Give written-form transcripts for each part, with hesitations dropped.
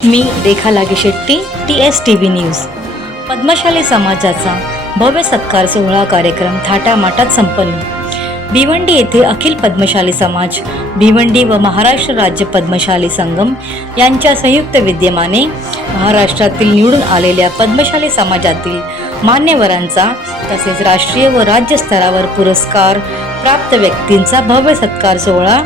मी रेखा लागेशेट्टी, TSTV news. Padmashali समाजाचा भव्य सत्कार सोहळा कार्यक्रम थाटामाटात संपन्न. भिवंडी येथे अखिल पद्मशाली समाज, भिवंडी व महाराष्ट्र राज्य पद्मशाली संगम यांच्या संयुक्त विद्यमाने महाराष्ट्रातील निवडून आलेल्या पद्मशाली समाजातील मान्यवरांचा तसेच राष्ट्रीय व राज्य स्तरावर पुरस्कार प्राप्त व्यक्तींचा भव्य सत्कार सोहळा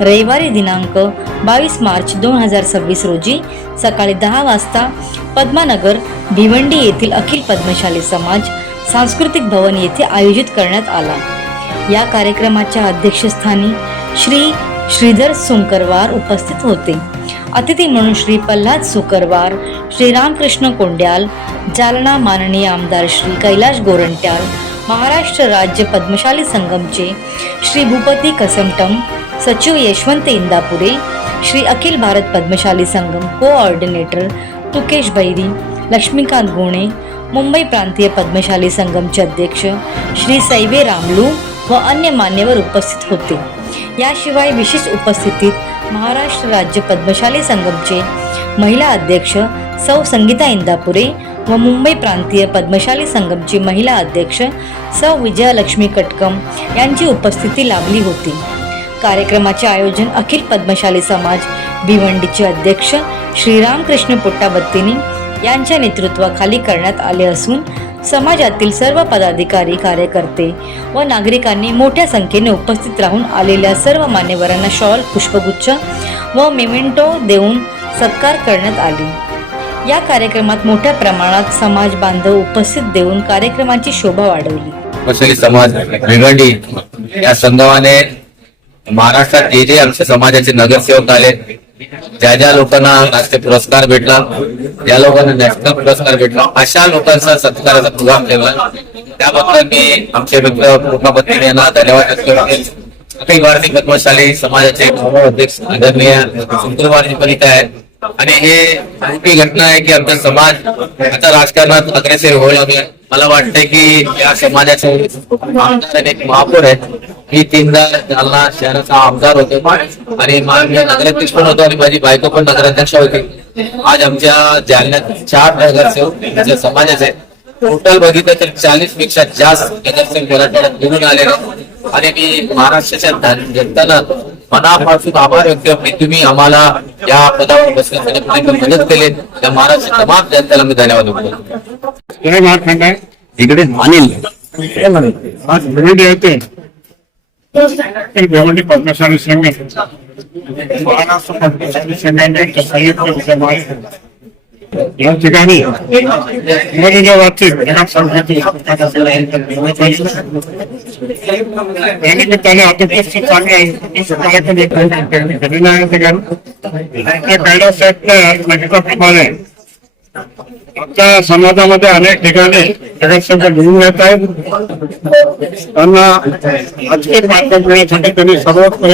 रविवारी दिनांक 22 मार्च 2026 रोजी सकाळी 10 वाजता पद्मानगर भिवंडी येथील अखिल पद्मशाली समाज सांस्कृतिक भवन येथे आयोजित करण्यात आला. या कार्यक्रमाच्या अध्यक्षस्थानी श्री श्रीधर सुंकरवार उपस्थित होते. अतिथी म्हणून श्री प्रल्हाद सुकरवार, श्री रामकृष्ण कोंड्याल, जालना माननीय आमदार श्री कैलाश गोरंट्याल, महाराष्ट्र राज्य पद्मशाली संगमचे श्री भूपती कसमटम, सचिव यशवंत इंदापुरे, श्री अखिल भारत पद्मशाली संगम कोऑर्डिनेटर तुकेश बैरी, लक्ष्मीकांत गोणे, मुंबई प्रांतीय पद्मशाली संगमचे अध्यक्ष श्री सैवे रामलू व अन्य मान्यवर उपस्थित होते. याशिवाय विशेष उपस्थितीत महाराष्ट्र राज्य पद्मशाली संगमचे महिला अध्यक्ष सौ संगीता इंदापुरे व मुंबई प्रांतीय पद्मशाली संगमची महिला अध्यक्ष सौ विजयालक्ष्मी कटकम यांची उपस्थिती लाभली होती. कार्यक्रमाचे आयोजन अखिल पद्मशाली समाज भिवंडीचे अध्यक्ष श्री रामकृष्ण पुट्टाबत्तीनी यांच्या नेतृत्वाखाली करण्यात आले असून समाजातील सर्व पदाधिकारी, कार्यकर्ते व नागरिकांनी मोठ्या संख्येने उपस्थित राहून आलेल्या सर्व मान्यवरांना शॉल, पुष्पगुच्छ व मेमेंटो देऊन सत्कार करण्यात आले. या कार्यक्रमात मोठ्या प्रमाणात समाज बांधव उपस्थित देऊन कार्यक्रमाची शोभा वाढवली. पद्मशाली समाज भिवंडी या संगमाने महाराष्ट्रात जे आमच्या समाजाचे नगरसेवक आले, ज्या लोकांना राष्ट्रीय पुरस्कार भेटला, ज्या लोकांना नॅशनल पुरस्कार भेटला, अशा लोकांचा सत्काराचा प्रोग्राम ठेवला. त्याबद्दल मी आमचे मित्र पुट्टाबत्ती यांना धन्यवाद व्यक्त करतो. अखिल भारतीय पद्मशाली समाजाचे अध्यक्ष आदरणीय शुक्रवार पण इथे आहेत आणि हे मोठी घटना आहे की आमचा समाज आता राजकारणात अग्रेसर होऊ लागला. मला वाटतंय की या समाजाचे आमदार एक महापौर आहेत. मी 3दा जालना शहराचा आमदार होतो आणि मी नगराध्यक्ष पण होतो आणि माझी बायको पण नगराध्यक्ष होती. आज आमच्या जालन्यात 4 नगरसेवक समाजाचे टोटल बघितलं तर 40 पेक्षा जास्त नगरसेवक मराठवाड्यात निवडून आलेले आणि मी महाराष्ट्राच्या जनतेला मनापासून आभार व्यक्त करतो. तुम्ही आम्हाला या पदावर बसण्यासाठी मदत केली, त्या महाराष्ट्राच्या तमाम जनतेला मी धन्यवाद देतो. इकडे अनिल भिवंडी पद्मशाली संघ, महाराष्ट्र पद्मशाली संघाचे संयुक्त विद्यमान या ठिकाणी निमित्ताने अध्यक्ष चांगले केलेला आहे. प्रमाणे आमच्या समाजामध्ये अनेक ठिकाणी नगरसेवक निवडून येत आहेत. त्यांना राजकीय माध्यम मिळण्यासाठी त्यांनी सर्वोत्तम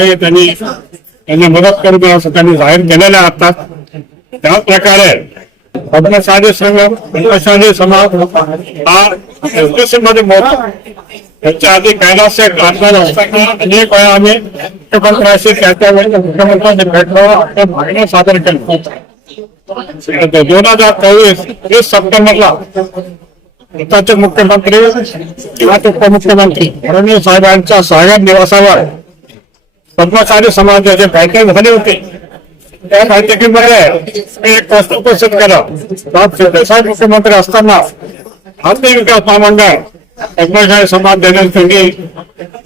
त्यांनी मदत करून असं त्यांनी जाहीर केलेले असतात. त्याच प्रकारे पद्मशाली संघ, पद्मशाली समाज हा एसडीसी मध्ये मोठा. त्याच्या आधी कैलास खासदार असताना अनेक वेळा आम्ही मुख्यमंत्र्यांशी त्याच्या वेळी मुख्यमंत्र्यांनी भेटलो, मागणी सादर केली. 2024 30 सप्टेंबरला आताचे मुख्यमंत्री किंवा उपमुख्यमंत्री फडणवीस साहेबांच्या स्वागत निवासावर पद्मशाली समाजाची बैठक झाली होती. त्या बैठकीमध्ये एक प्रश्न उपस्थित केला. शिंदे साहेब मुख्यमंत्री असताना भारतीय विकास महामंडळ पद्मशाली समाज देण्यासाठी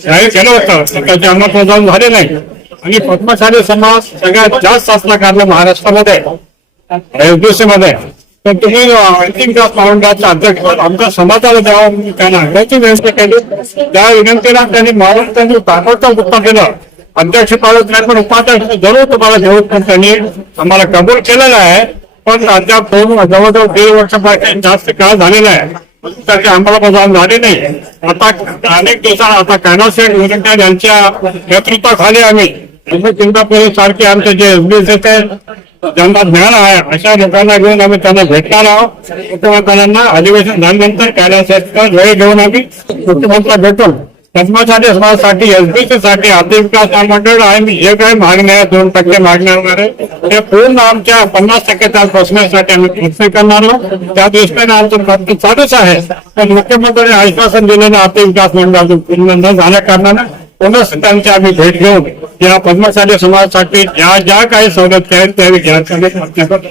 जाहीर केलं होतं, त्याची अंमलबजावणी झाली नाही आणि पद्मशाली समाज सगळ्यात जास्त असला कारण महाराष्ट्रामध्ये एसडीसी मध्ये. तर तुम्ही अंतिम विकास महामंडळाचा अध्यक्ष आमच्या समाजाला द्यावं त्यांना याची व्यवस्था केली. त्या विनंतीला त्यांनी ताबडतोब उत्तर दिलं. अध्यक्ष पाडत नाही पण उपाध्यक्ष जरूर तुम्हाला घेऊन पण त्यांनी आम्हाला कबूल केलेलं आहे. पण अद्याप जवळजवळ 1.5 वर्षापासून जास्त काळ झालेला आहे, त्याची अंमलबजावणी झाली नाही. आता अनेक दिवसांत आता कैलास यांच्या नेतृत्वाखाली आम्ही चिंतापुरी सारखे आमचे जे एसडीसीचे ज्यांना ज्ञान आहे अशा लोकांना घेऊन आम्ही त्यांना भेटणार आहोत. मुख्यमंत्र्यांना अधिवेशन झाल्यानंतर कैलास वेळ घेऊन आम्ही मुख्यमंत्र्यांना भेटून कर्मचारी समाजासाठी एसबीसी साठी आर्थिक विकास महामंडळ आणि जे काही मागण्या आहेत 2% मागण्या वगैरे ते पूर्ण आमच्या 50% बसण्यासाठी आम्ही प्रयत्न करणार आहोत. त्या दृष्टीने आमचं प्रयत्न चालूच आहे. पण मुख्यमंत्र्यांनी आश्वासन दिलेलं आर्थिक विकास मंडळातून पूर्ण न झाल्या कारणानं पुनः त्यांची आम्ही भेट घेऊन या पद्मशाली समाजासाठी ज्या काही सवलती आहेत त्या घ्यायचा प्रयत्न करतो.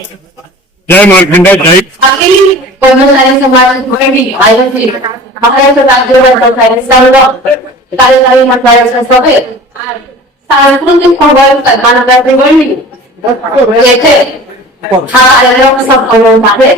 जय मार्कंडे, जय अखिल कर्मचारी समाज मंडळी आयोजित महाराष्ट्र राज्य कर्मचारी संघ कार्यकारी मंडळाच्या सभेत सांस्कृतिक सन्मानाची मंडळी येथे हा कार्यक्रम संपन्न आहे.